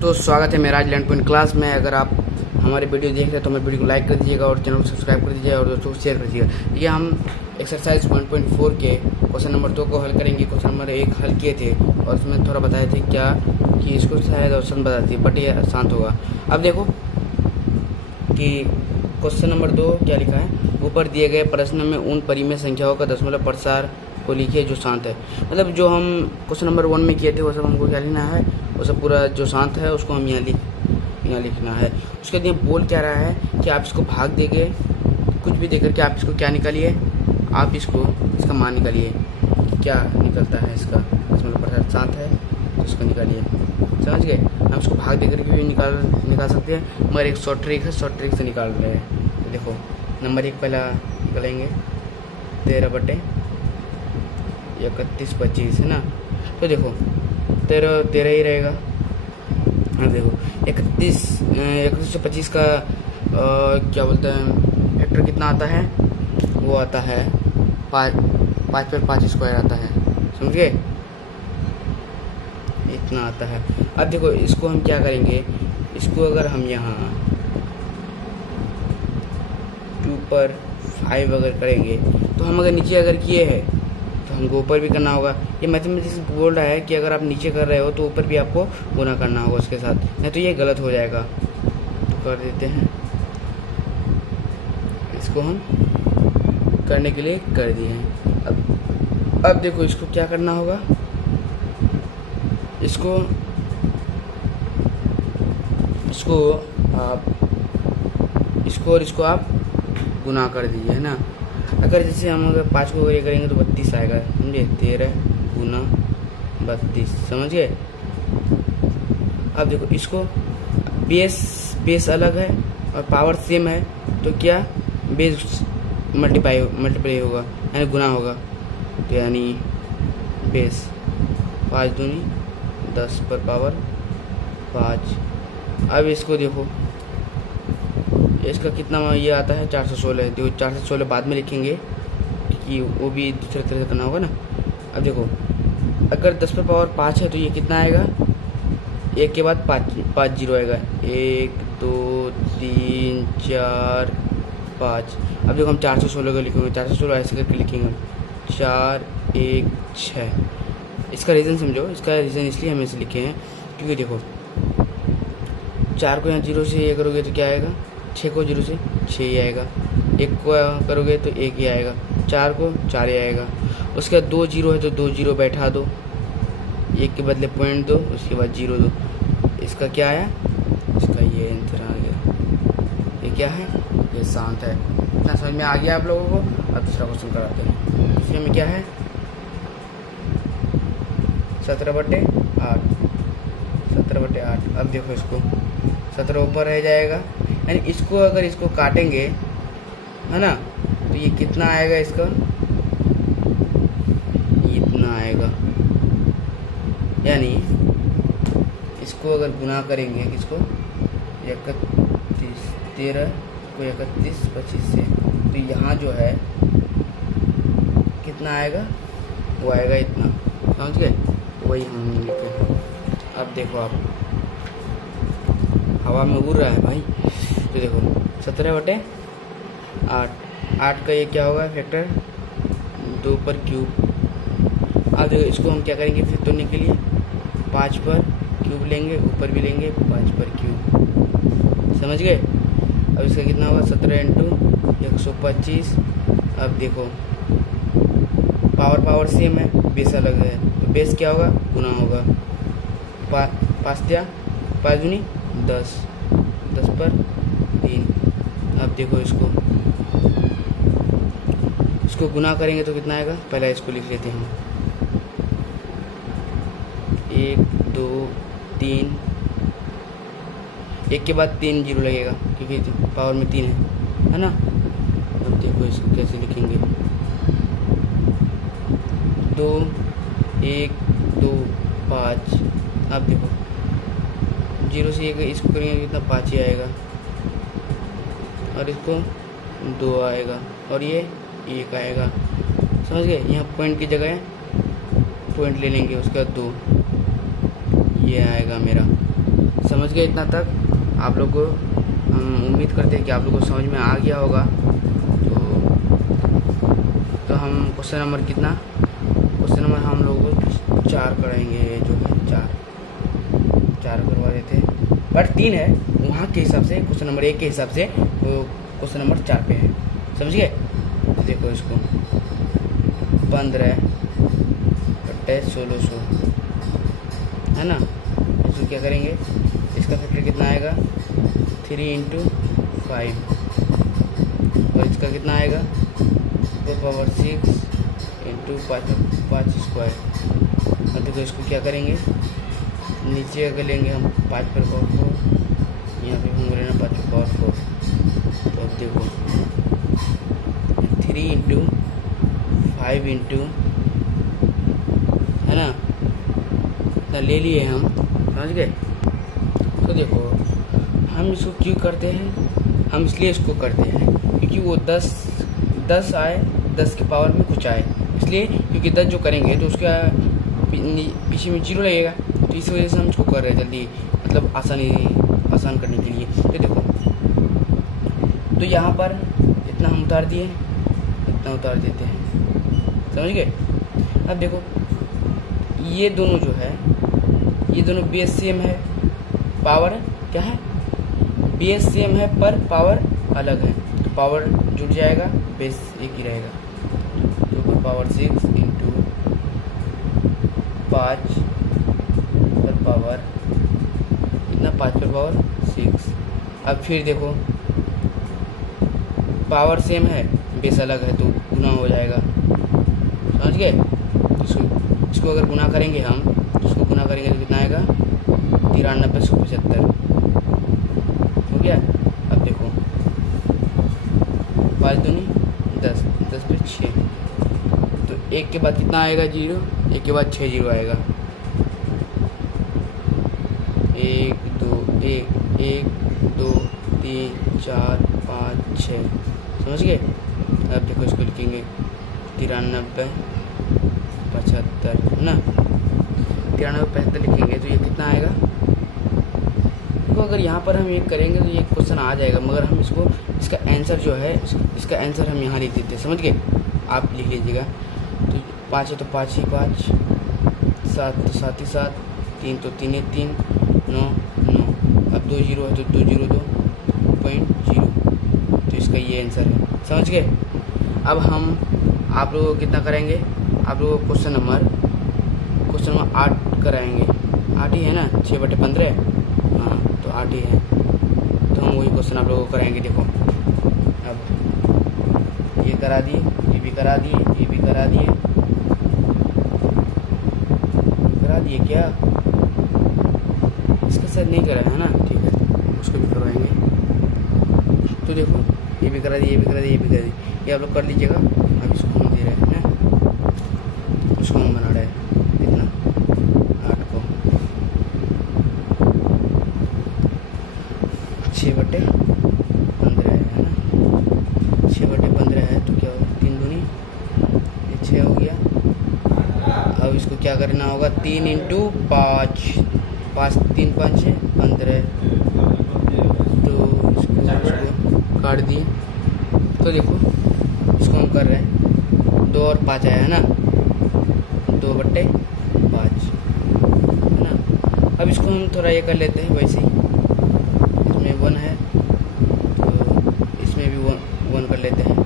दोस्तों, स्वागत है मेरा आज लर्न पॉइंट क्लास में। अगर आप हमारे वीडियो देख रहे हैं तो हमारे वीडियो को लाइक कर दीजिएगा और चैनल को सब्सक्राइब कर दीजिएगा और दोस्तों को शेयर कर दीजिएगा। ये हम एक्सरसाइज 1.4 के क्वेश्चन नंबर 2 को हल करेंगे। क्वेश्चन नंबर 1 हल किए थे और उसमें थोड़ा बताए थे क्या कि इसको शायद ऑप्शन बताती है, बट ये आसान होगा। अब देखो कि क्वेश्चन नंबर 2 क्या लिखा है। ऊपर दिए गए प्रश्न में उन परिमेय संख्याओं का दशमलव प्रसार को लिखिए जो शांत है। मतलब जो हम क्वेश्चन नंबर 1 में किए थे वो सब हमको क्या लिखना है, वो सब पूरा जो शांत है उसको हम यहाँ लिखना है। उसके लिए बोल क्या रहा है कि आप इसको भाग देंगे, कुछ भी देकर के आप इसको क्या निकालिए, आप इसका मान निकालिए, क्या निकलता है इसका दशमलव प्रसार शांत है तो इसको निकालिए। समझ गए। हम इसको भाग देकर के भी निकाल सकते हैं, मगर एक शॉर्ट ट्रिक है, शॉर्ट ट्रिक से निकाल रहे हैं। तो देखो नंबर 1 पहला निकालेंगे 13/31 है ना। तो देखो 13 ही रहेगा। अब देखो 31 से 25 का क्या बोलते हैं फैक्टर कितना आता है, वो आता है 5 पर 5 स्क्वायर आता है। समझिए इतना आता है। अब देखो इसको हम क्या करेंगे, इसको अगर हम यहाँ 2 पर 5 अगर करेंगे तो हम अगर नीचे अगर किए हैं तो हमको ऊपर भी करना होगा। ये मैथमेटिक्स बोल रहा है कि अगर आप नीचे कर रहे हो तो ऊपर भी आपको गुना करना होगा उसके साथ, नहीं तो ये गलत हो जाएगा। तो कर देते हैं, इसको हम करने के लिए कर दिए हैं। अब देखो इसको क्या करना होगा, इसको आप गुना कर दीजिए, है ना। अगर जैसे हम अगर 5 को ये करेंगे तो 32 आएगा, समझे। 13 गुना 32, समझ गए। अब देखो इसको बेस अलग है और पावर सेम है, तो क्या बेस मल्टीप्लाई होगा यानी गुना होगा। तो यानी बेस 5 दूनी 10 पर पावर 5। अब इसको देखो इसका कितना ये आता है 416। देखो 416 बाद में लिखेंगे कि वो भी दूसरे तरह से करना होगा ना। अब देखो अगर 10 पर पावर 5 है तो ये कितना आएगा, 1 के बाद 5 जीरो आएगा, 1 2 3 4 5। अब देखो हम 416 को लिखेंगे, 416 ऐसे करके लिखेंगे 4 1 6। इसका रीज़न समझो, इसका रीज़न इसलिए हम इसे लिखे हैं क्योंकि देखो 4 को यहाँ 0 से ये करोगे तो क्या आएगा, 6 को 0 से 6 ही आएगा, 1 को करोगे तो 1 ही आएगा, 4 को 4 ही आएगा। उसके बाद 2 0 है तो 2 0 बैठा दो, 1 के बदले पॉइंट दो, उसके बाद 0 दो। इसका क्या आया, इसका ये आंसर आ गया। ये क्या है, ये शांत है। इतना समझ में आ गया आप लोगों को। अब दूसरा क्वेश्चन कराते हैं। दूसरे में क्या है 17/8। 17/8। अब देखो इसको 17 ऊपर रह जाएगा, यानी इसको अगर इसको काटेंगे है ना तो ये कितना आएगा, इसका इतना आएगा। यानी इसको अगर गुना करेंगे किसको 31 13 को 31 25 से, तो यहाँ जो है कितना आएगा, वो आएगा इतना। समझ गए, वही हम लिखे। अब देखो आप हवा में उड़ रहा है भाई। तो देखो 17/8। 8 का ये क्या होगा फैक्टर, 2 पर क्यूब। अब देखो इसको हम क्या करेंगे फिर तोड़ने के लिए, 5 पर क्यूब लेंगे, ऊपर भी लेंगे 5 पर क्यूब। समझ गए। अब इसका कितना होगा 17 × 125। अब देखो पावर सेम है, बेस अलग है, तो बेस क्या होगा, गुना होगा। 5 दूनी 10, 10 पर 3। अब देखो इसको गुना करेंगे तो कितना आएगा, पहला इसको लिख लेते हैं 1 2 3। 1 के बाद 3 जीरो लगेगा क्योंकि पावर में 3 है ना। अब देखो इसको कैसे लिखेंगे, 2 1 2 5। अब देखो 0 से 1 इसको करेंगे कितना 5 ही आएगा, और इसको 2 आएगा, और ये 1 आएगा। समझ गए। यहाँ पॉइंट की जगह पॉइंट ले लेंगे, उसके बाद 2 ये आएगा मेरा। समझ समझ गए इतना तक आप लोग को? हम उम्मीद करते हैं कि आप लोग को समझ में आ गया होगा। तो हम क्वेश्चन नंबर कितना, क्वेश्चन नंबर हम लोग 4 कराएंगे, जो है 4 करवा देते हैं, बट 3 है वहाँ के हिसाब से, क्वेश्चन नंबर 1 के हिसाब से वो क्वेश्चन नंबर 4 पे है। समझ गए? तो देखो इसको 15 बटे 1600 है ना। इसको क्या करेंगे, इसका फैक्टर कितना आएगा 3 × 5 और इसका कितना आएगा 4⁻6 × 5 स्क्वायर। और देखो इसको क्या करेंगे, नीचे अगर लेंगे हम 5⁻4, यहाँ पे हम लेना 5⁻4। तो अब देखो 3 × 5 है ना, इतना ले लिए हम। समझ गए? तो देखो हम इसको क्यों करते हैं, हम इसलिए इसको करते हैं क्योंकि वो 10 आए, 10 के पावर में कुछ आए, इसलिए क्योंकि 10 जो करेंगे तो उसका पीछे में 0 लगेगा, तो इस वजह से हम इसको कर रहे हैं जल्दी, मतलब आसान करने के लिए। तो देखो, तो यहाँ पर इतना हम उतार दिए, इतना उतार देते हैं। समझ गए? अब देखो ये दोनों जो है, ये दोनों बेस सेम है, पावर क्या है, बेस सेम है पर पावर अलग है, तो पावर जुड़ जाएगा, बेस एक ही रहेगा। तो पावर 6 × 5 पर पावर इतना, 5/6। अब फिर देखो पावर सेम है, बेस अलग है, तो गुना हो जाएगा। समझ गए? इसको अगर गुना करेंगे हम, इसको गुना करेंगे तो कितना आएगा 9375 हो गया। अब देखो 5 दूनी 10, 10 पे 6, तो 1 के बाद कितना आएगा 0, 1 के बाद 6 0 आएगा। 1 2 3 4 5 6। समझ गए? अब देखो इसको लिखेंगे 93 75 है ना, 93 75 लिखेंगे तो ये कितना आएगा। देखो अगर यहाँ पर हम ये करेंगे तो ये क्वेश्चन आ जाएगा, मगर हम इसको, इसका आंसर जो है, इसका आंसर हम यहाँ लिख देते हैं। समझ गए? आप लिख लीजिएगा। तो 5 है तो 5 ही 5, 7 तो 7 ही 7, 3 तो 3 ही 3, 9 9। अब 2 0 है तो 2 0 2.0, तो इसका ये आंसर है। समझ गए? अब हम आप लोगों को कितना करेंगे, आप लोगों को क्वेश्चन नंबर 8 कराएंगे। 8 ही है ना, 6/15, हाँ तो 8 ही है, तो हम वही क्वेश्चन आप लोगों को कराएंगे। देखो अब ये करा दिए, ये भी करा दिए, ये भी करा दिए, क्या इसके साथ नहीं करा है ना, ठीक है, उसको भी करवाएंगे। तो देखो ये भी करा दिए, ये भी करा दिए, ये भी करा दिए, ये आप लोग कर लीजिएगा। अब इसको हम दे रहे हैं ना, इसको हम बना रहे हैं कितना 8 को 6/15 है ना, 6/15 है तो क्या होगा 3 दूनी, ये 6 हो गया। अब इसको क्या करना होगा 3 × 5, 5 3 5 15, तो इसको काट दिए। तो देखो इसको हम कर रहे हैं 2 और 5 आया है ना, 2/5 है ना। अब इसको हम थोड़ा ये कर लेते हैं वैसे ही, इसमें 1 है तो इसमें भी 1 कर लेते हैं,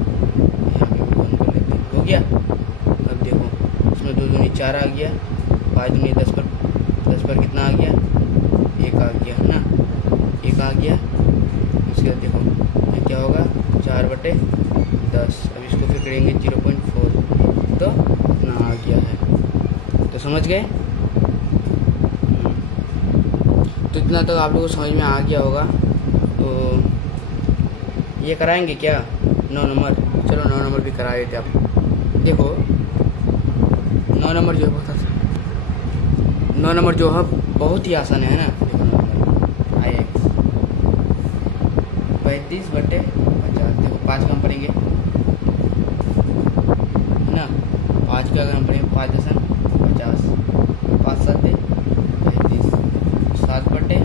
यहाँ पे भी 1 कर लेते हैं, हो गया। अब देखो इसमें 2 दूनी 4 आ गया, 5 दूनी 10 पर कितना आ गया 1 आ गया है ना, 1 आ गया। इसके बाद देखो ये क्या होगा 4/10। अब इसको फिर करेंगे 0.4, तो इतना आ गया है। तो समझ गए? तो इतना तो आप लोगों को समझ में आ गया होगा। तो ये कराएंगे क्या 9 नंबर, चलो 9 नंबर भी करा देते आप। देखो 9 नंबर जो है बहुत आसान, 9 नंबर जो है बहुत ही आसान है ना। देखो 9 नंबर आए 35/50। देखो 5 का हम पढ़ेंगे है ना, 5 का अगर हम पढ़ेंगे 5×50, 5 7 35, 7/10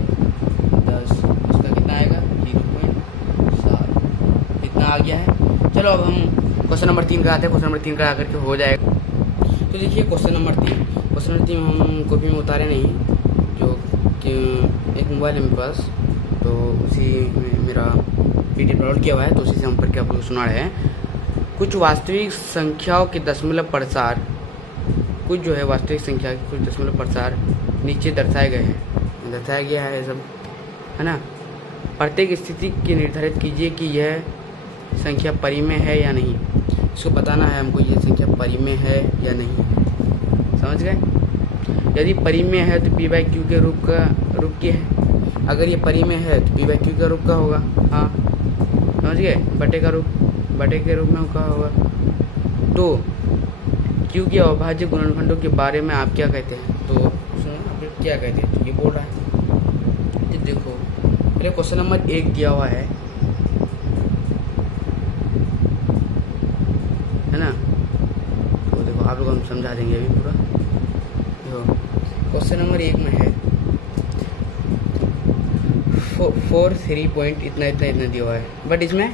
गया है। चलो अब हम क्वेश्चन नंबर 3 का आते हैं। क्वेश्चन नंबर 3 का आकर के हो जाएगा। तो देखिए क्वेश्चन नंबर 3 हम कॉपी में उतारे नहीं, जो कि एक मोबाइल है मेरे पास, तो उसी में मेरा PDF डाउनलोड किया हुआ है, तो उसी से हम पढ़ के आप लोग सुना रहे हैं। कुछ वास्तविक संख्याओं के दशमलव प्रसार, कुछ जो है वास्तविक संख्या के कुछ दशमलव प्रसार नीचे दर्शाए गए हैं, दर्शाया गया है सब, है ना। प्रत्येक स्थिति की निर्धारित कीजिए कि यह संख्या परिमेय है या नहीं। इसको बताना है हमको, ये संख्या परिमेय है या नहीं, समझ गए। यदि परिमेय है तो p/q के रूप की है। अगर ये परिमेय है तो p/q का रूप का होगा, हाँ समझ गए, बटे के रूप में का होगा। तो q के अविभाज्य गुणनखंडों के बारे में आप क्या कहते हैं? तो आप क्या कहते हैं, तो ये बोल रहा है। तो देखो पहले क्वेश्चन नंबर 1 दिया हुआ है ना, तो देखो आप लोग हम समझा देंगे अभी पूरा। देखो क्वेश्चन नंबर 1 में है 4 पॉइंट इतना दिया हुआ है, बट इसमें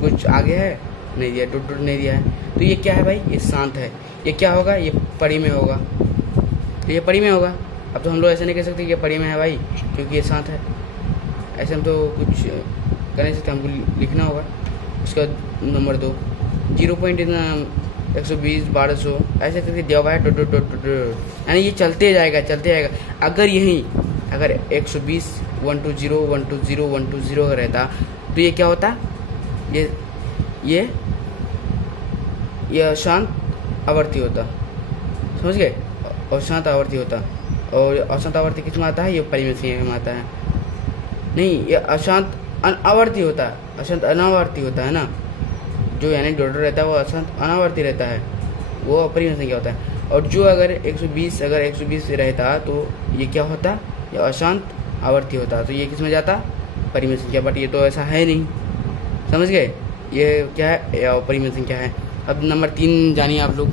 कुछ आगे है नहीं दिया, डॉट नहीं दिया है। तो ये क्या है भाई, ये शांत है। ये क्या होगा, ये परिमेय होगा, तो ये परिमेय होगा। अब तो हम लोग ऐसे नहीं कह सकते कि ये परिमेय है भाई, क्योंकि ये शांत है। ऐसे हम तो कुछ कर नहीं सकते, हमको लिखना होगा। उसका नंबर 2 0 पॉइंट इतना 120 1200 ऐसे करके दिया हुआ है, डॉट, यानी ये चलते जाएगा। अगर 120 120 120 120 का रहता तो ये क्या होता, ये अशांत आवर्ती होता, समझ गए, अशांत आवर्ती होता। और अशांत आवर्ती किस में आता है, ये परिमेय संख्या में आता है। नहीं, ये अशांत अनावर्ती होता है, अशांत अनावर्ती होता है ना, जो यानी डॉट रहता है वो अशांत अनावर्ती रहता है, वो अपरिमेय संख्या होता है। और जो अगर 120 रहता तो ये क्या होता, ये अशांत आवर्ती होता, तो ये किस में जाता, परिमेय संख्या। बट ये तो ऐसा है नहीं, समझ गए, ये क्या है, ये अपरिमेय संख्या है। अब नंबर 3 जानिए आप लोग।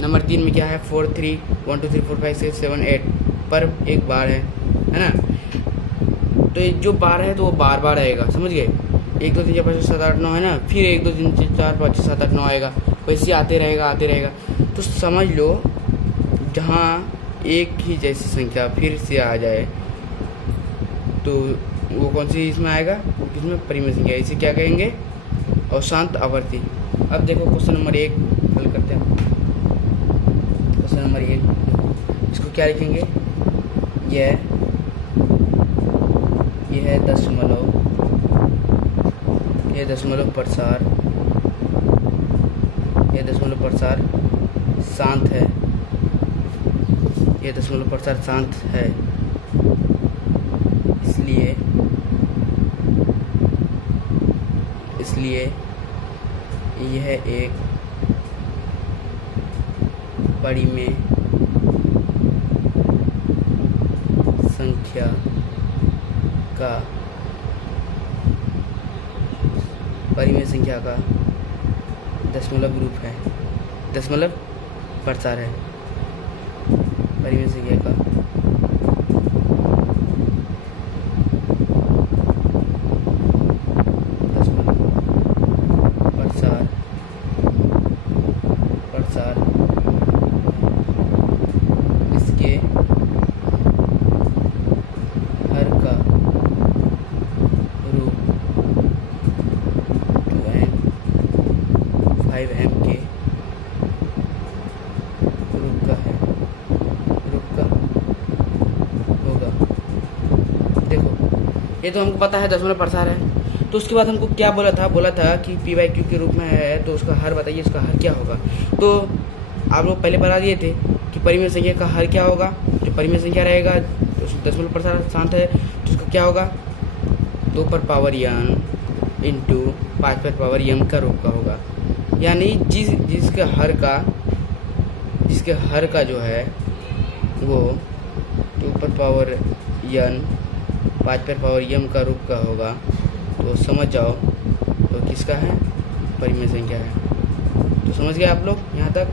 नंबर 3 में क्या है, 4 3 1 2 3 4 5 6 7 8 पर एक बार है ना। तो ये जो बार है तो वो बार आएगा, समझ गए। 1 2 3 4 5 6 7 8 9 है ना, फिर 1 2 3 4 5 6 7 8 9 आएगा, वैसे आते रहेगा। तो समझ लो जहाँ एक ही जैसी संख्या फिर से आ जाए तो वो कौन सी इसमें आएगा, किसमें, परिमेय संख्या। इसे क्या कहेंगे, अशांत आवर्ती। अब देखो क्वेश्चन नंबर 1 हल करते हैं। क्वेश्चन नंबर 1, इसको क्या लिखेंगे, यह है दशमलव प्रसार शांत है, ये दशमलव प्रसार शांत है, इसलिए यह एक परिमेय संख्या का दशमलव रूप है, दशमलव प्रसार है, परिमेय संख्या का प्रसार इसके हर का रूप 2n 5m के रूप का होगा। देखो ये तो हमको पता है दशमलव प्रसार है, तो उसके बाद हमको क्या बोला था कि p/q के रूप में है, तो उसका हर बताइए, इसका हर क्या होगा। तो आप लोग पहले बता दिए थे कि परिमेय संख्या का हर क्या होगा, जो परिमेय संख्या रहेगा तो दशमलव प्रसार शांत है, तो उसका क्या होगा, 2n इंटू 5m का रूप का होगा। यानी जिसके हर का जो है वो 2n 5m का रूप का होगा, तो समझ जाओ तो किसका है, परिमेय संख्या है। तो समझ गए आप लोग यहाँ तक।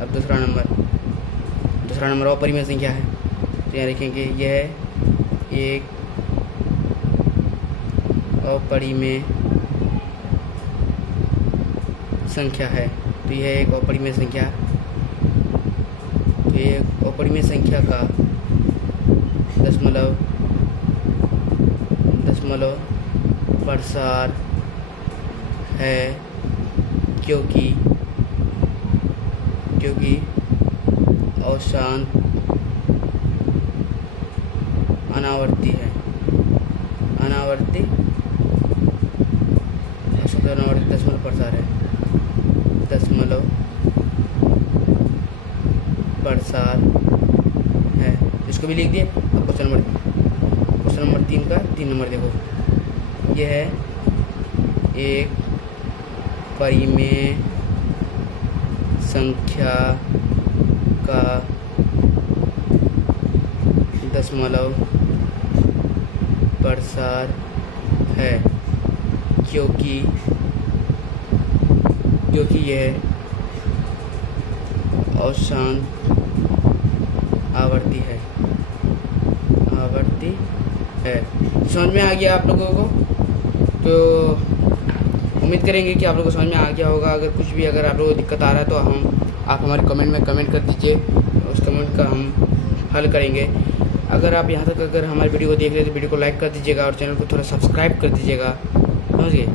अब दूसरा नंबर और परिमेय संख्या है, तो यहाँ लिखेंगे यह एक अपरिमेय संख्या है। तो यह एक अपरिमेय संख्या, तो ये अपरिमेय संख्या का दशमलव प्रसार है, क्योंकि अशांत अनावर्ती है। अनावर्ती दशमलव प्रसार है, दशमलव प्रसार है। इसको भी लिख दिए। अब क्वेश्चन नंबर 3 का 3 नंबर देखो। यह है एक परिमेय संख्या का दशमलव प्रसार है, क्योंकि यह अशांत आवर्ती है। समझ में आ गया आप लोगों को? तो उम्मीद करेंगे कि आप लोगों को समझ में आ गया होगा। अगर कुछ भी अगर आप लोगों को दिक्कत आ रहा है तो आप हमारे कमेंट में कमेंट कर दीजिए, उस कमेंट का हम हल करेंगे। अगर आप यहाँ तक अगर हमारे वीडियो को देख रहे हैं तो वीडियो को लाइक कर दीजिएगा और चैनल को थोड़ा सब्सक्राइब कर दीजिएगा, समझ गए?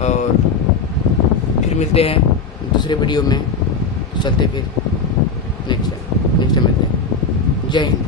और फिर मिलते हैं दूसरे वीडियो में। चलते फिर नेक्स्ट टाइम मिलते हैं। जय हिंद।